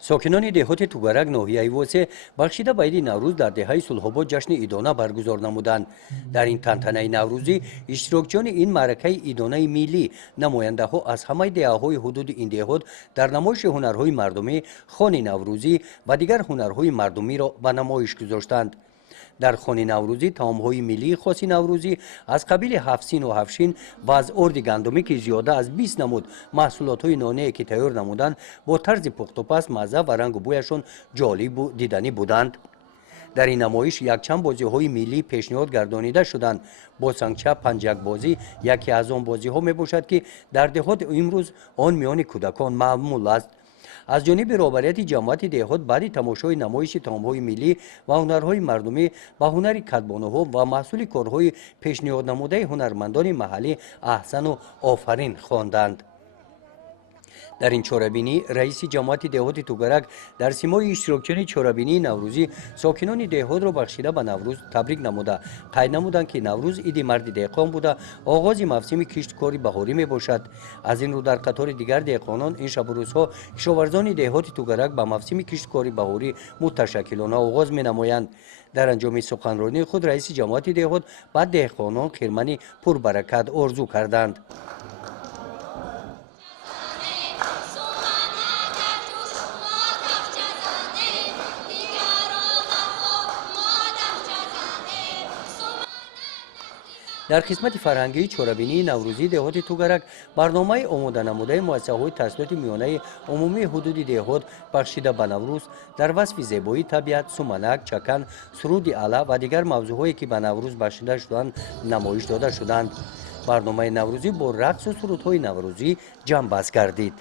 ساکنان دهات توگرک ناحیه واسه بخشیده به عید نوروز در دهه صلح‌آباد جشن عیدانه برگزار نمودند. در این تنتنه نوروزی اشتراکچیان این معرکه عیدانه ملی نماینده ها از همه دهه‌های حدود این دهات در نمایش هنرهای مردمی، خوان نوروزی و دیگر هنرهای مردمی را به نمایش گذاشتند. در خوان نوروزی طعام‌های ملی خاص نوروزی از قبیل هفسین و هفشین و از ارد گندمی که زیاده از 20 نمود محصولات‌های نانه که تیار نمودند با طرز پخت و پز، مزه و رنگ و بویشان جالب و دیدنی بودند. در این نمایش یک چند بازی‌های ملی پیشنهاد گردانیده شدند. باسنگچه پنجک بازی یکی از آن بازی‌ها میباشد که در دهات امروز آن میان کودکان معمول است. از جانب رهبریت جماعت دهات بعد تماشای نمایش طعام‌های ملی و هنرهای مردمی به هنر کدبانه‌ها و محصول کارهای پیشنهاد نموده هنرمندان محلی احسن و آفرین خواندند. در این چاره‌بینی رئیس جماعت دهات توگرک در سیمای اشتراکچیان چاره‌بینی نوروزی ساکنان دهات را بخشیده به نوروز تبریک نموده قید نمودند که نوروز عید مرد دهقان بوده آغاز موسم کشتکاری بهاری می باشد. از این رو در قطار دیگر دهقانان این شب و روزها کشاورزان دهات توگرک به موسم کشتکاری بهاری متشکلانه آغاز می نمایند. در انجام سخنرانی خود رئیس جماعت دهات به دهقانان خرمن پربرکت آرزو کردند. در قسمت فرهنگی چاره‌بینی نوروزی دهات توگرک برنامه آماده نموده مؤسسه‌های تحصیلات میانه عمومی حدود دهات بخشیده به نوروز در وصف زیبایی طبیعت، سومنک، چکن، سرود اعلی و دیگر موضوعهایی که به نوروز بخشیده شدند نمایش داده شدند. برنامه نوروزی با رقص و سرودهای نوروزی جمع بست گردید.